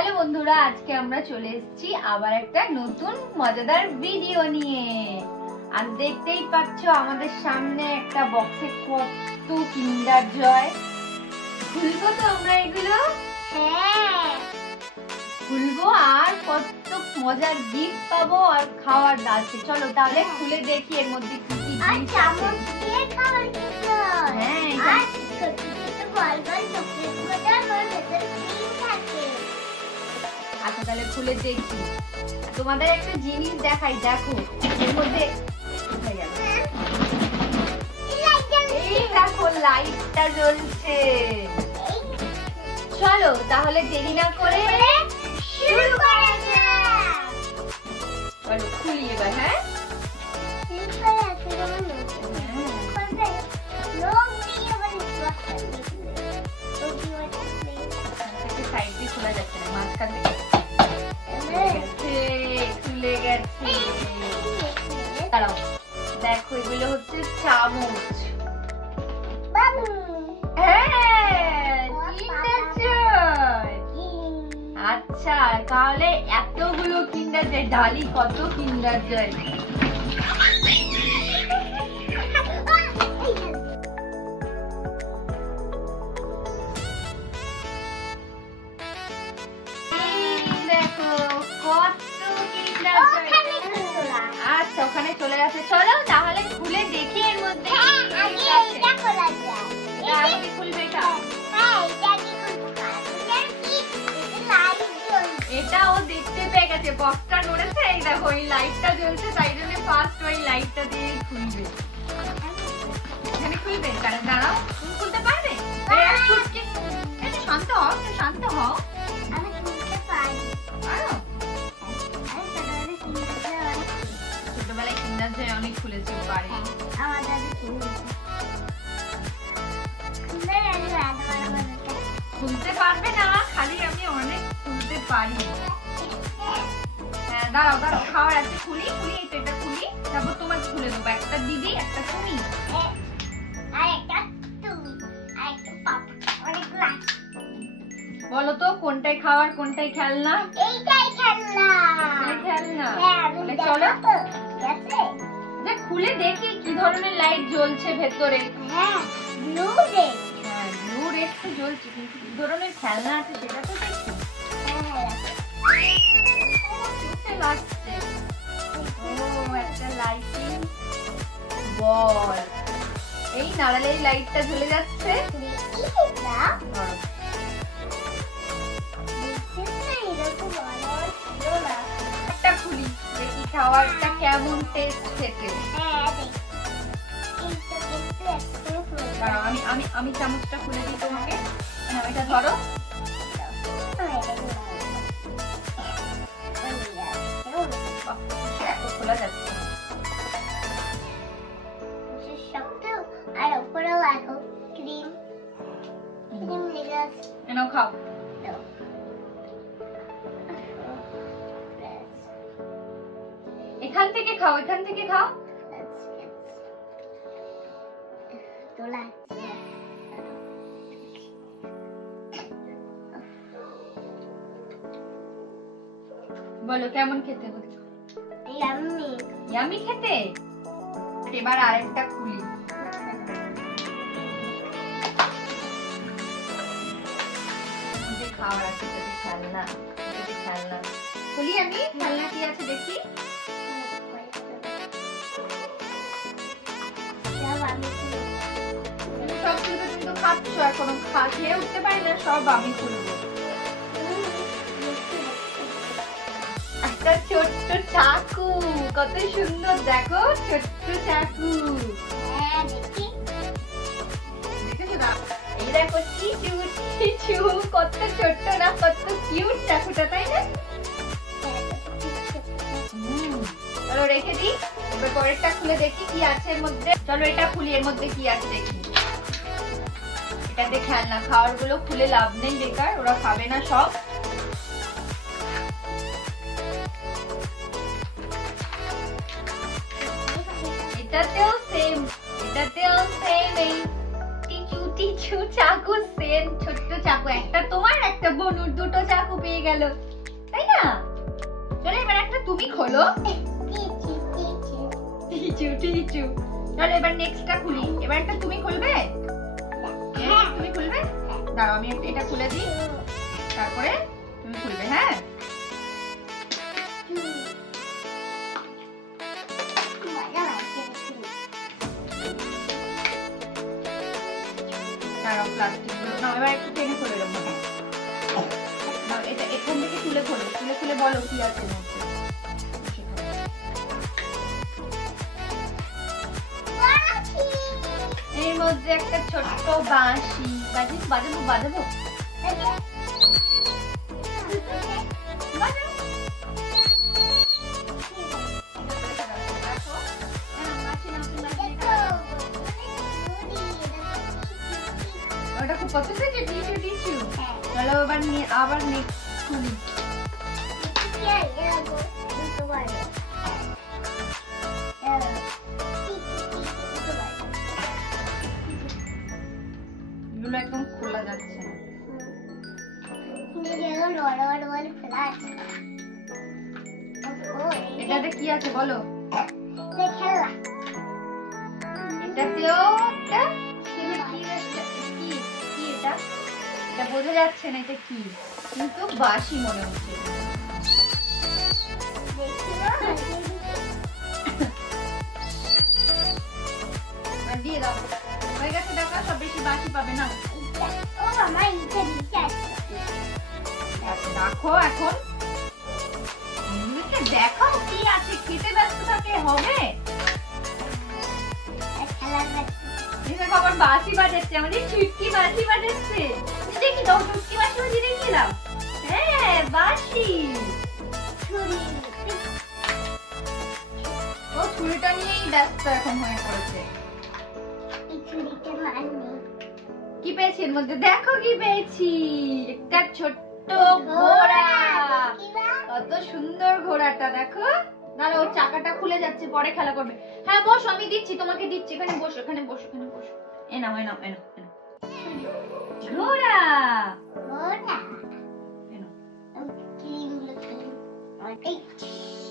Hello বন্ধুরা, আজকে আমরা চলে এসেছি আবার একটা নতুন মজাদার ভিডিও নিয়ে। আর দেখতেই পাচ্ছ আমাদের সামনে একটা বক্সে কত কিন্ডার জয়। খুলবো তো আমরা এগুলো? হ্যাঁ খুলবো আর কত মজার গিফট পাবো আর খাওয়ার আছে। চলো তাহলে খুলে দেখি এর মধ্যে কি কি আর জিনিস চামচ আছে। দিয়ে খাওয়ার কিছু হ্যাঁ, আর ছোট ছোট গোল গোল চকলেট মজার ওর ভেতরে ক্রিম থাকে। আচ্ছা তাহলে খুলে দেখি। তোমাদের একটা জিনিস দেখাই, দেখো এর মধ্যে কোথায় গেল? এই দেখো লাইটটা জ্বলছে। চলো তাহলে দেরি না করে শুরু করা যাক। চলো খুলি এবার। হ্যাঁ সাইড দিয়ে খোলা যাচ্ছে না, মাঝখান থেকে খুলে গেছে। দাঁড়াও, দেখো এগুলো হচ্ছে চামচ। হ্যাঁ, কিন্ডার জয়। আচ্ছা তাহলে এতগুলো কিন্ডার জয়, ডালি কত কিন্ডার জয়। দেখো কত কিন্ডার জয়। আচ্ছা ওখানে চলে গেছে। চলো তাহলে খুলে দেখি এর মধ্যে কি আছে। আগে খুলবে এটা। এটা ও দেখতে পেয়ে গেছে, বক্সটা নড়েছে, এই দেখো এই লাইটটা জ্বলছে, তাই জন্য ফার্স্ট ওই লাইটটা দিয়ে খুলবে। এখানে খুলবে, কারণ দাঁড়াও, তুমি খুলতে পারবে? একটু শান্ত হও, একটু শান্ত হও। পারো? ছোটবেলায় কিন্ডার জয় অনেক খুলেছি, পারি। খুলতে পারবে না, খালি আমি অনেক খুলতে পারি। হ্যাঁ দাঁড়াও দাঁড়াও, খাওয়ার আছে, খুলি খুলি এটা খুলি, তারপর তোমাকে খুলে দেবো। একটা দিদি, একটা তুমি। বলো তো কোনটাই খাওয়ার কোনটাই খেলনা? এইটাই খেলনা। খেলনা। হ্যাঁ, তাহলে চলো ঠিক আছে। যে খুলে দেখি কি ধরনের লাইট জ্বলছে ভেতরে। হ্যাঁ, ব্লু রেড। হ্যাঁ ব্লু রেড তো জ্বলছে, কিন্তু কি ধরনের খেলনা আছে সেটা তো দেখি। চোখে লাগছে। ও একটা লাইটিং বল, এই নাড়ালে এই লাইটটা জ্বলে যাচ্ছে। ধরো। একটা খুলি দেখি খাবারটা কেমন টেস্ট খেতে। দাঁড়াও আমি আমি আমি চামচটা খুলে দিই তোমাকে। হ্যাঁ এটা ধরো। এত খোলা যাচ্ছে। আর উপরে লাগো ক্রিম ক্রিম লেগে এনাও খাও। এখান থেকে খাও, এখান থেকে খাও। তোলা বলো কেমন খেতে হচ্ছে? ইয়াম্মি ইয়ামি খেতে। এবার আরেকটা খুলি। খাওয়ার আছে, খেলনা খেলনা খুলি আমি। খেলনা কি আছে দেখি। সব কিন্তু তুমি তো খাচ্ছ এখনো, খেয়ে উঠতে পারি না, সব আমি খুলবো। একটা ছোট্ট চাকু, কত সুন্দর দেখো, ছোট্ট চাকু। দেখেছো না? এই দেখো চিচু চিচু, কত ছোট্ট না, কত কিউট চাকুটা, তাই না? চলো রেখে দিই। এবার পরেরটা খুলে দেখি কি আছে এর মধ্যে। চলো এটা খুলি, এর মধ্যে কি আছে দেখি। এটাতে খেলনা। খাওয়ার গুলো খুলে লাভ নেই, বেকার, ওরা খাবে না সব। এটাতেও সেম, এটাতেও সেম। এই টিচু টিচু চাকু, সেম ছোট্ট চাকু। একটা তোমার একটা বনুর, দুটো চাকু পেয়ে গেল, তাই না? চলো এবার একটা তুমি খোলো। টিচু। চলো এবার নেক্সটটা খুলি। এবার একটা তুমি খুলবে? তুমি খুলবে? দাঁড়াও আমি এটা খুলে দিই, তারপরে তুমি খুলবে। হ্যাঁ, দাঁড়াও প্লাস্টিক না, এবার একটু টেনে খুলে দেবো। এটা এখান থেকে তুলে খোলো, খুলে বলো কি আছে মধ্যে। এর মধ্যে একটা ছোট্ট বাঁশি। বাজাবো বাজাবো। ওটা খুব পছন্দ হয়েছে। টিচু চলো এবার আবার নেক্সট খুলি। এগুলো একদম খোলা যাচ্ছে না। এটাতে কি আছে বলো? এটাতেও একটা কি এটা বোঝা যাচ্ছে না এটা কি, কিন্তু বাঁশি মনে হচ্ছে। দিয়ে দাও, হয়ে গেছে। দেখা সব বেশি বাঁশি পাবে না। রাখো এখন, দেখাও কি আছে। খেতে ব্যস্ত থাকে হবে। খবর বাঁশি বাজাচ্ছে, আমাদের চুটকি বাঁশি বাজাচ্ছে। দেখি দাও, চুটকি বাঁশি বাজিয়ে দেখিলাম। হ্যাঁ, বাঁশি। ও ছুরিটা নিয়েই ব্যস্ত এখন হয়ে পড়েছে। কি পেয়েছি এর মধ্যে? দেখো কি পেয়েছি, একটা ছোট্ট ঘোড়া। কত সুন্দর ঘোড়াটা, দেখো। দাঁড়া, ওর চাকাটা খুলে যাচ্ছে, পরে খেলা করবে। হ্যাঁ বসো, আমি দিচ্ছি, তোমাকে দিচ্ছি। এখানে বসো, এখানে বসো, এখানে বসো। এ নাও ঘোড়া।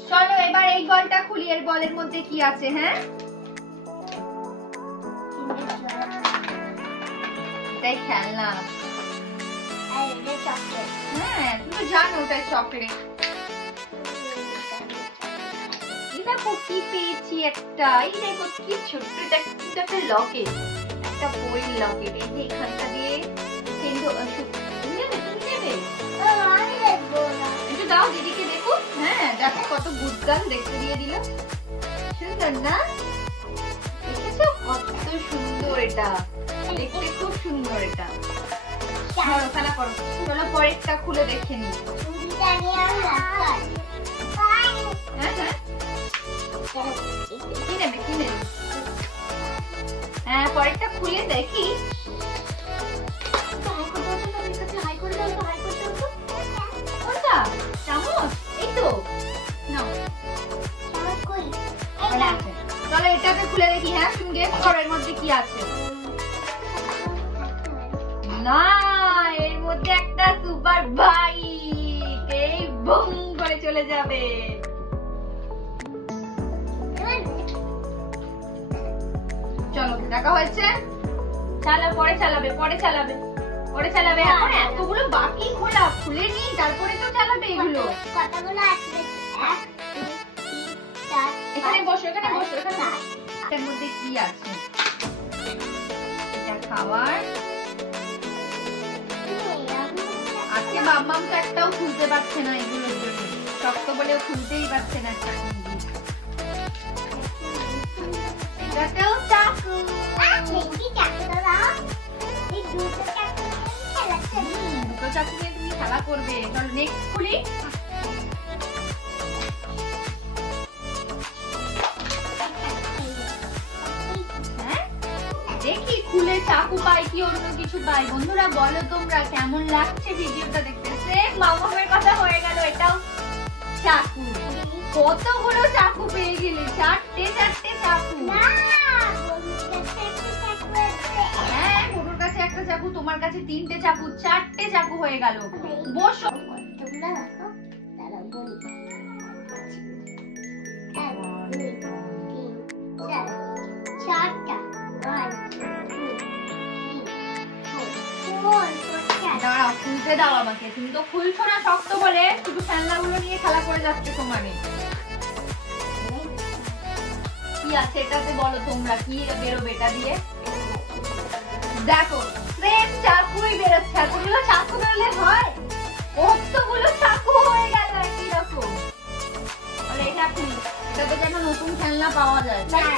চলো এবার এই বলটা খুলি। এর বলের মধ্যে কি আছে? হ্যাঁ, এটাই খেলনা। হ্যাঁ, তুমি জানো ওটাই চকলেট। দেখো কি পেয়েছি একটা। এই দেখো কি ছোট্ট একটা লকেট, একটা বইয়ের লকেট। এই যে এখানটা দিয়ে একটু দাও দিদিকে, দেখো। হ্যাঁ দেখো কত গুডগান দেখতে দিয়ে দিল। সুন্দর না? দেখেছো কত সুন্দর এটা দেখতে, খুব সুন্দর এটা। চলো খেলা করো। চলো পরেরটা খুলে দেখে নি। কি নেবে? হ্যাঁ, পরেরটা খুলে দেখি। চামচ, এই তো নাও। চলো এটাতে খুলে দেখি। হ্যাঁ, তুমি গেস করো এর মধ্যে কি আছে। না, এর মধ্যে একটা সুপার বাইক। এই বুম করে চলে যাবে। চলো দেখা হয়েছে। চালা, পরে চালাবে। এখন এতগুলো বাকি খোলা, খুলে নি তারপরে তো চালাবে এগুলো। কতগুলো আছে? 1 2 3 4। এখানে বসো। এর মধ্যে কি আছে? এটা খাবার। আজকে মাম্মাম তো একটাও খুলতে পারছে না এগুলোর জন্য। শক্ত বলেও খুলতেই পারছে না একটা জিনিস। এটাতেও চাকু। দুটো চাকু নিয়ে তুমি খেলা করবে। চলো নেক্সট খুলি। হ্যাঁ, দেখি খুলে চাকু পাই কি অন্য কিছু পাই। বন্ধুরা বলো তোমরা কেমন লাগছে ভিডিওটা দেখতে। সেম মামামের কথা হয়ে গেল, এটাও চাকু। কতগুলো চাকু পেয়ে গেলে? 4টে চাকু। হ্যাঁ, গরুর কাছে একটা চাকু, তোমার কাছে 3টে চাকু, 4টে চাকু হয়ে গেল। বসো। তোমরা দেখো তারা বলি 1 2 3 4 চারটা 1 2 3 4 দাঁড়াও, খুলতে দাও আমাকে। তুমি তো খুলছো না শক্ত বলে, শুধু খেলনাগুলো নিয়ে খেলা করে যাচ্ছে সমানে। কি আছে এটাতে বলো তোমরা, কি বেরোবে এটা দিয়ে? দেখো সেম চাকুই বেরোচ্ছে। এতগুলো চাকু বেরোলে হয়? কতগুলো চাকু হয়ে গেল একই রকম। তাহলে এটা খুলি, এটাতে যেন নতুন খেলনা পাওয়া যায়, তাই না?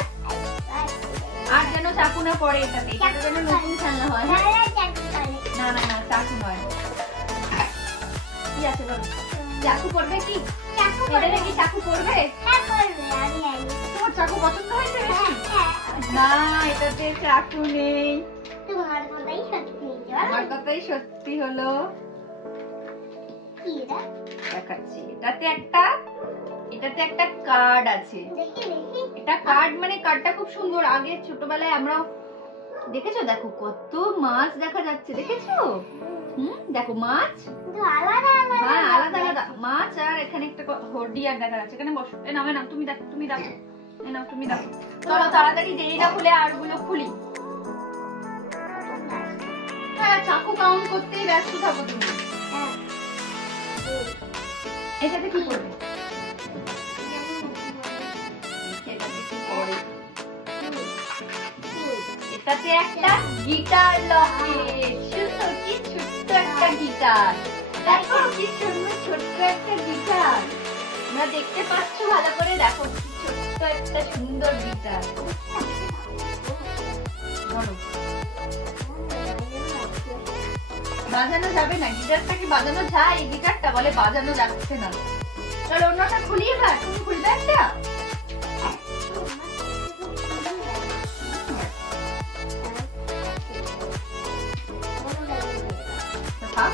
আর যেন চাকু না পড়ে এটাতে, এটাতে যেন নতুন খেলনা হয়। না না না, চাকু নয়। কি আছে বলো? চাকু পড়বে কি? এটা কি চাকু পড়বে? তোমার চাকু পছন্দ হয়েছে বেশি? না, এটাতে চাকু নেই। আমার কথাই সত্যি হলো। দেখাচ্ছি, এটাতে একটা কার্ড আছে। এটা কার্ড, মানে কার্ডটা খুব সুন্দর। আগে ছোটবেলায় আমরা দেখেছো, দেখো কত মাছ দেখা যাচ্ছে, দেখেছো? দেখো মাছ, হ্যাঁ আলাদা আলাদা মাছ। আর এখানে একটা হর্ডিয়ার দেখা যাচ্ছে। এখানে বসো, এ নাও তুমি দেখো, তুমি দেখো, এ নাও তুমি দেখো। চলো তাড়াতাড়ি, দেরি না খুলে আর গুলো খুলি। হ্যাঁ, চাকু কাউন্ট করতেই ব্যস্ত থাকো তুমি। এটাতে কি করবে? এটাতে একটা গিটার লকেট। সুন্দর, কি ছোট্ট একটা গিটার। দেখো কি সুন্দর ছোট্ট একটা গিটার। তোমরা দেখতে পাচ্ছ ভালো করে? দেখো কি ছোট্ট একটা সুন্দর গিটার। ধরো, বাজানো যাবে না? গিটারটাকে বাজানো যায়? এই গিটারটা বলে বাজানো যাচ্ছে না। চলো অন্যটা খুলি এবার। তুমি খুলবে একটা?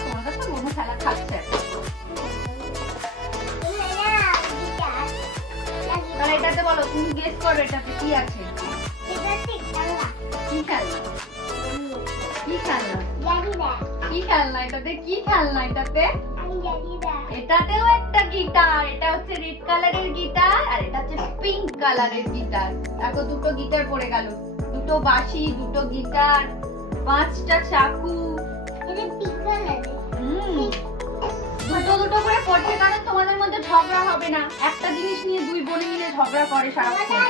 তোমার কাছে মোমো খেলা খাচ্ছে। তাহলে এটাতে বলো, তুমি গেস করো এটাতে কি আছে। কি খেলনা? কি খেলনা? কি খেলনা এটাতে? কি খেলনা এটাতে? এটাতেও একটা গিটার। এটা হচ্ছে রেড কালারের গিটার, আর এটা হচ্ছে পিঙ্ক কালারের গিটার। দেখো দুটো গিটার পড়ে গেল, দুটো বাঁশি, দুটো গিটার, 5টা চাকু। দুটো দুটো করে পড়ছে, কারণ তোমাদের মধ্যে ঝগড়া হবে না। একটা জিনিস নিয়ে দুই বোনে মিলে ঝগড়া করে সারাক্ষণ।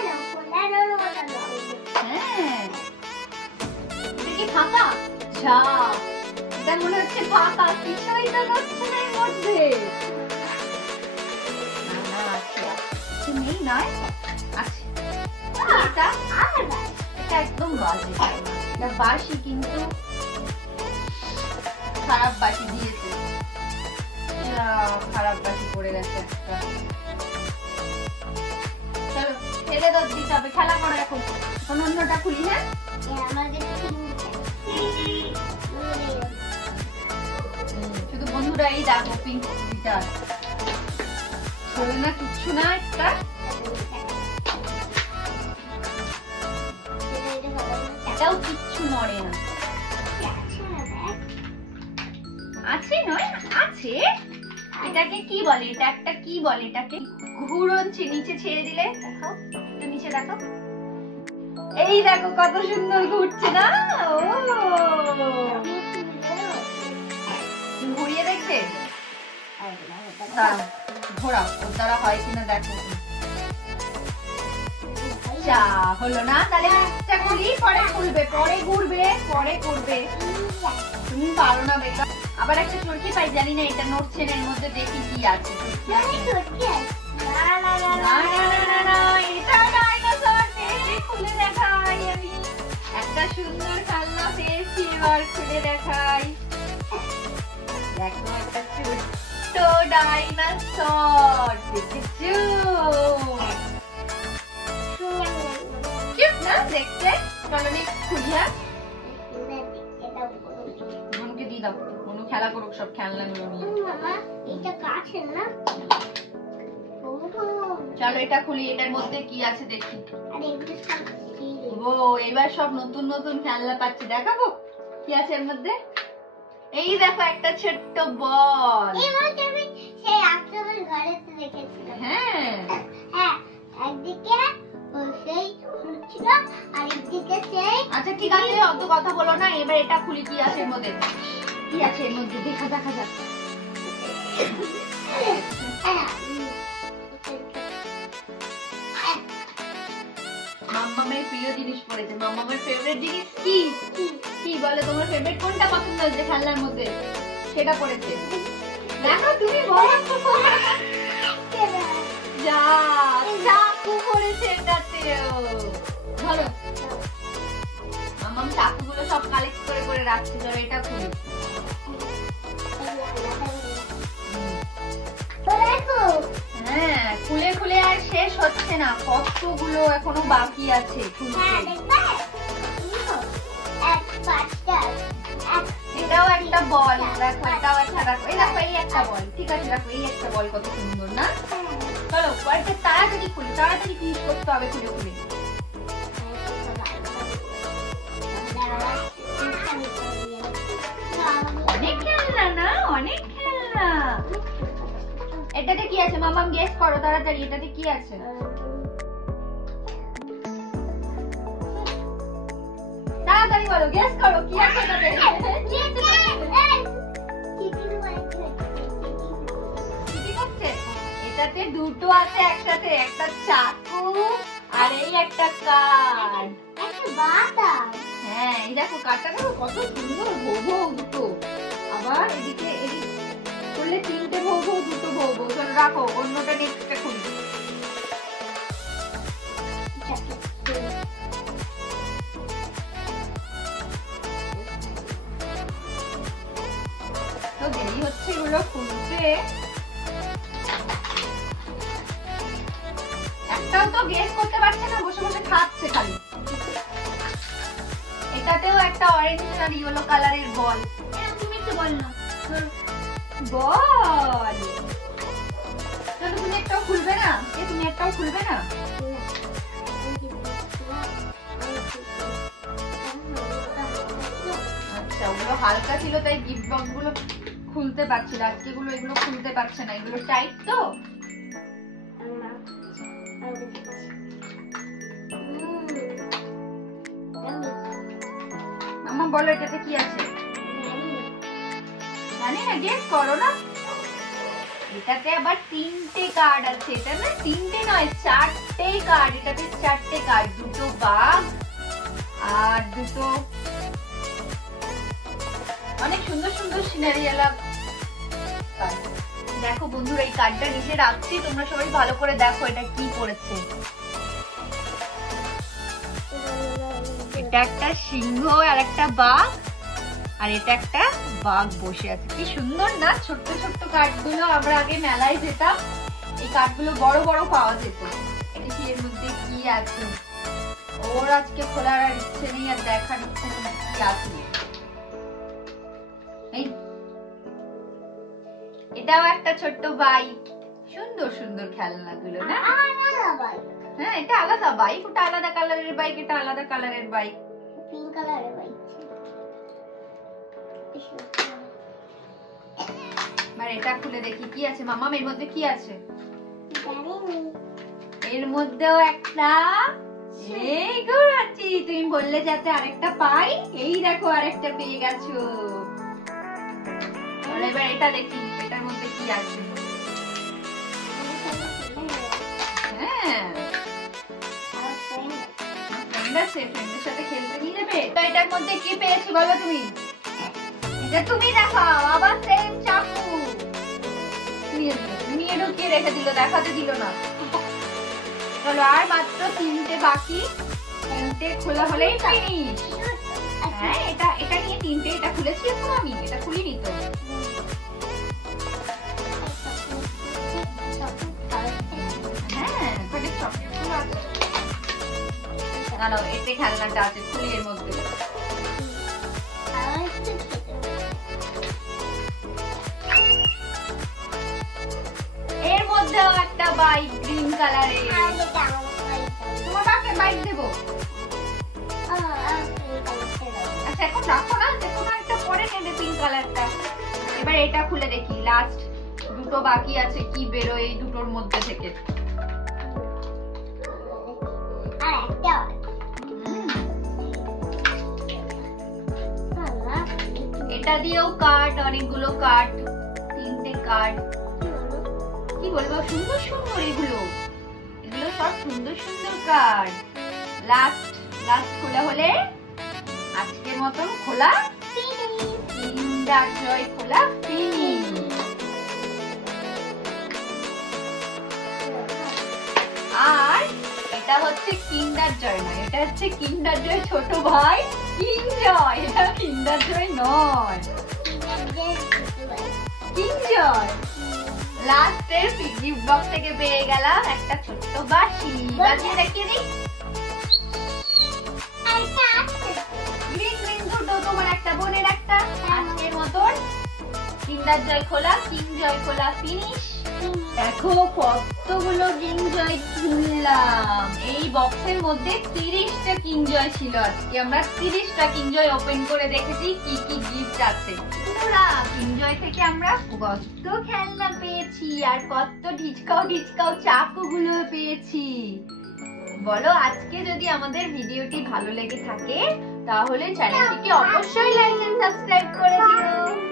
হ্যাঁ, এটা কি ফাঁকা? যা, এটা মনে হচ্ছে ফাঁকা, কিছুই তো নড়ছে না এর মধ্যে। না আছে, নেই নয়, আছে। এটা একদম বাজে, এটা বাসি, কিন্তু খারাপ বাসি দিয়েছে। খারাপ বাসি পড়ে গেছে একটা। চলো ফেলে দাও, দিতে হবে। খেলা করো এখন। এখন অন্যটা খুলি। হ্যাঁ, শুধু বন্ধুরা এই দেখো পিঙ্ক গিটার। চলে না, কিচ্ছু না। একটা এটাও কিচ্ছু নড়ে না। আছে নয়, আছে। এটাকে কি বলে? এটা একটা কি বলে? এটাকে ঘুরনছে, নিচে ছেড়ে দিলে দেখো, এটা নিচে দেখো। এই দেখো কত সুন্দর ঘুরছে না? ও, ঘুরিয়ে দেখবে? ঘোরাও, ওর দ্বারা হয় কিনা দেখো। যা হলো না, তাহলে একটা খুলি, পরে খুলবে, পরে ঘুরবে, পরে করবে। তুমি পারো না বেকার। আবার একটা চরকি পাই, জানি না এটা নড়ছে না, এর মধ্যে দেখি কি আছে। খুলে দেখাই আমি, একটা সুন্দর খেলনা পেয়েছি। এবার খুলে দেখাই। দেখো একটা ছোট্ট ডাইনোসর, দেখেছো? কিউট না দেখতে? চলো নি খুলি। হ্যাঁ, মনুকে দিয়ে দাও, মনু খেলা করুক সব খেলনাগুলো নিয়ে। চলো এটা খুলি, এটার মধ্যে কি আছে দেখি। ও, এবার সব নতুন নতুন খেলনা পাচ্ছি, দেখাবো কি আছে এর মধ্যে। এই দেখো একটা ছোট্ট বল। সেই আক্রমণ ঘরেতে রেখেছিলাম। হ্যাঁ হ্যাঁ, একদিকে সেই হলুদ ছিল আর একদিকে সেই। আচ্ছা ঠিক আছে, অত কথা বলো না, এবার এটা খুলি। কি আছে এর মধ্যে? কি আছে এর মধ্যে? দেখা যাক। মাম্মামের প্রিয় জিনিস পড়েছে। মাম্মামের ফেভারিট জিনিস কি? কি বলে? তোমার ফেভারিট কোনটা পছন্দ হয়েছে খেলনার মধ্যে? সেটা পড়েছে। দেখো তুমি বলো। যা চাকু পড়েছে এটাতেও। ধরো মাম্মাম চাকুগুলো সব কালেক্ট করে করে রাখছে। ধরো এটা খুলি। হ্যাঁ, খুলে খুলে আর শেষ হচ্ছে না, কতগুলো এখনো বাকি আছে খুলতে। এটাও একটা বল। দেখো এটাও একটা, দেখো এই দেখো এই একটা বল। ঠিক আছে, দেখো এই একটা বল কত সুন্দর না? চলো পরে তাড়াতাড়ি খুলি, তাড়াতাড়ি ফিনিশ করতে হবে খুলে খুলে। অনেক খেলনা না, অনেক খেলনা। এটাতে কি আছে মামাম? গেস করো তাড়াতাড়ি, এটাতে কি আছে? তাড়াতাড়ি বলো, গেস করো কি আছে এটাতে? চিঠি করছে? এটাতে দুটো আছে একসাথে, একটা চাকু আর এই একটা কাঠ। হ্যাঁ, এই দেখো কাঠটা দেখো কত সুন্দর, ভৌ ভৌ দুটো। আবার এদিকে করলে তিনটে ভৌ ভৌ, দুটো ভৌ ভৌ। চলো রাখো, অন্যটা নেক্সটটা খুলি। তো দেরি হচ্ছে এগুলো খুলতে। একটাও তো গেস করতে পারছে না, বসে বসে খাচ্ছে খালি। এটাতেও একটা অরেঞ্জ আর ইয়েলো কালারের বল। তুমি একটু বল না। বল। তাহলে তুমি একটাও খুলবে না? তুমি একটাও খুলবে না? আচ্ছা, ওগুলো হালকা ছিল তাই গিফট বক্স গুলো খুলতে পারছিল। আজকে এগুলো খুলতে পারছে না, এগুলো টাইট তো। মামা বলো এটাতে কি আছে? জানি না, গেস করো না। এটাতে আবার তিনটে কার্ড আছে। এটা না তিনটে নয়, চারটে কার্ড। এটাতে চারটে কার্ড, দুটো বাঘ আর দুটো অনেক সুন্দর সুন্দর সিনারি এলা। দেখো বন্ধুরা, এই কার্ডটা নিচে রাখছি, তোমরা সবাই ভালো করে দেখো এটা কি পড়েছে। এটা একটা সিংহ আর একটা বাঘ, আর এটা একটা বাঘ বসে আছে। কি সুন্দর না? ছোট্ট ছোট্ট কার্ডগুলো আমরা আগে মেলায় যেতাম, এই কার্ডগুলো বড় বড় পাওয়া যেত। এটা কি এর মধ্যে কি আছে? ওর আজকে খোলার আর ইচ্ছে নেই, আর দেখার ইচ্ছে নেই কি আছে। এটাও একটা ছোট্ট বাইক। সুন্দর সুন্দর খেলনাগুলো না? হ্যাঁ, এটা আলাদা বাইক, ওটা আলাদা কালারের বাইক, এটা আলাদা কালারের বাইক। পিঙ্ক কালারের বাইক। আর এটা খুলে দেখি কি আছে। মামাম এর মধ্যে কি আছে? এর মধ্যেও একটা, এই ঘোরাচ্ছি। তুমি বললে যাতে আরেকটা পাই, এই দেখো আরেকটা পেয়ে গেছো। এবার এটা দেখি এটার মধ্যে কি আছে। হ্যাঁ, ফ্রেন্ড আছে, ফ্রেন্ডের সাথে খেলতে নিয়ে যাবে। তো এটার মধ্যে কি পেয়েছি বলো তুমি? এটা তুমি দেখাও। আবার সেম চাকু নিয়ে ঢুকিয়ে রেখে দিল, দেখাতে দিল না। চলো আর মাত্র তিনটে বাকি, তিনটে খোলা হলেই ফিনিশ। হ্যাঁ, এটা নিয়ে তিনটে। এটা খুলেছি এখন আমি, এটা খুলিনি তো। হ্যাঁ, ওখানে চকলেটগুলো আছে। দাঁড়াও, এতে খেলনাটা আছে, খুলি এর মধ্যে। এর মধ্যেও একটা বাইক গ্রিন কালারের। তোমার বাকে বাইক দেবো। আচ্ছা এখন রাখো না, দেখো না, একটা পরে নেবে পিঙ্ক কালারটা। এবার এটা খুলে দেখি, লাস্ট দুটো বাকি আছে, কি বেরোয় এই দুটোর মধ্যে থেকে। আর একটা এটা দিয়েও কার্ড, অনেকগুলো কার্ড, 3টে কার্ড। কি বলবো, সুন্দর সুন্দর এগুলো, এগুলো সব সুন্দর সুন্দর কার্ড। লাস্ট খোলা হলে আজকের মতন খোলা, কিন্ডার জয় খোলা ফিনিশ। আর এটা হচ্ছে কিন্ডার জয় নয়, এটা হচ্ছে কিন্ডার জয় ছোট ভাই কিনজয়। এটা কিন্ডার জয় নয়, কিনজয়। লাস্টের গিফট বক্স থেকে পেয়ে গেলাম একটা ছোট্ট বাঁশি। বাজিয়ে দেখিয়ে দিই। গ্রিন গ্রিন দুটো, তোমার একটা বোনের একটা। আজকের মতন কিন্ডার জয় খোলা, কিনজয় খোলা ফিনিশ। দেখো কতগুলো কিনজয় কিনলাম। এই বক্সের মধ্যে 30টা কিনজয় ছিল। আজকে আমরা 30টা কিনজয় ওপেন করে দেখেছি কি কি গিফট আছে। পুরা কিনজয় থেকে আমরা কত খেলনা পেয়েছি আর কত ঢিচকাও চাকুগুলো পেয়েছি। বলো, আজকে যদি আমাদের ভিডিওটি ভালো লেগে থাকে তাহলে চ্যানেলটিকে অবশ্যই লাইক এন্ড সাবস্ক্রাইব করে দিও।